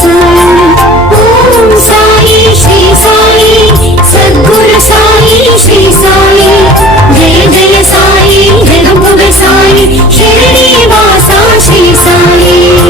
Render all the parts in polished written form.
साई। ओम साई श्री साई सद्गुरु साई श्री साई। जय जय साई जगमुग साई शिरडी वासा श्री साई।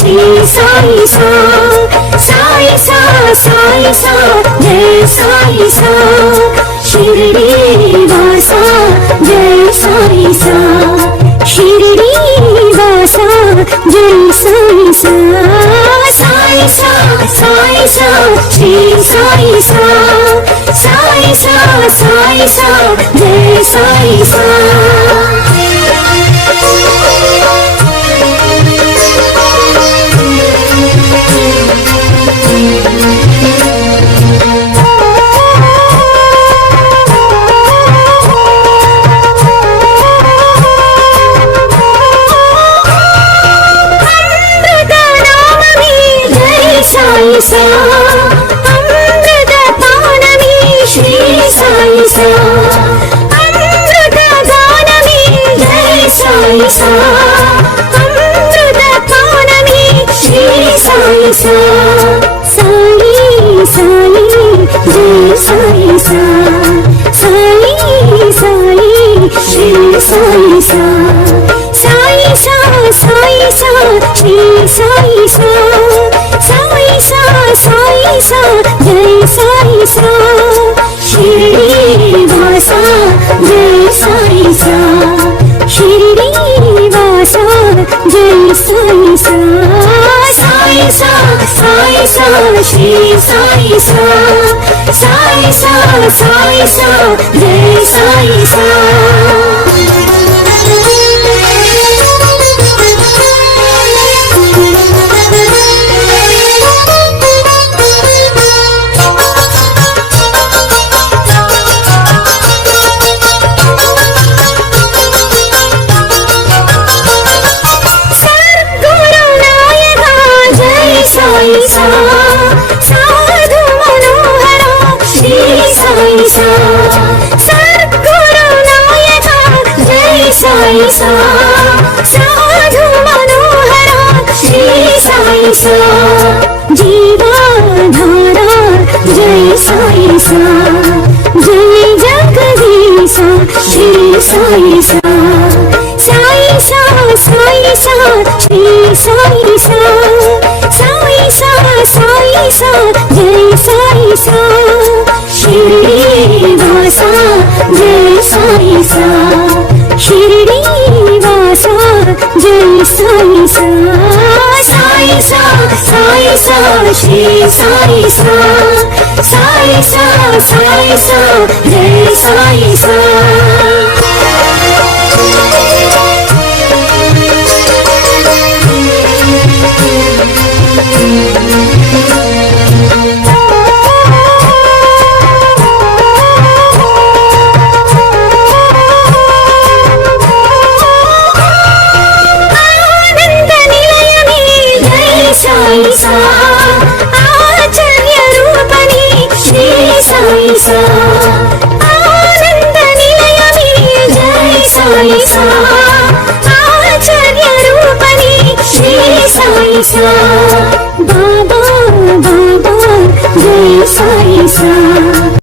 श्री साई सा साई सा साई सा जय साई सा शिरडी वासा जय साई सा शिरडी वासा जय साई सा साई सा साई सा श्री साई सा साई सा साई सा जय साई सा। साई सा अमृत पानमी श्री साई सा अमृत गानमी जय साई सा अमृत पानमी श्री साई सा। साई साई जय साई सा साई साई श्री साई सा। साई सा साई सा श्री साई सा साई सा साई सा जय साई सा। शिरडी वासा जय साई सा शिरडी वासा जय साई सा। साई सा साई सा श्री साई सा साई सा साई सा जय साई सा। साई सा साधु मनोहरा श्री साई सा सद्गुरु नायका जय साई सा साधु मनोहरा श्री साई सा। जीवाधारा जय साई सा जय जगदीशा श्री साई सा। साई सा साई सा श्री साई सा साई सा साई सा जय साई सा। शिरडी वासा जय साई सा शिरडी वासा जय साई सा। साई सा साई सा श्री साई सा साई सा साई सा जय साई सा। साई सा आचार्य रूपणी श्री साई सा आनंद निलयनी जय साई सा आचार्य रूपणी श्री साई सा। बाबा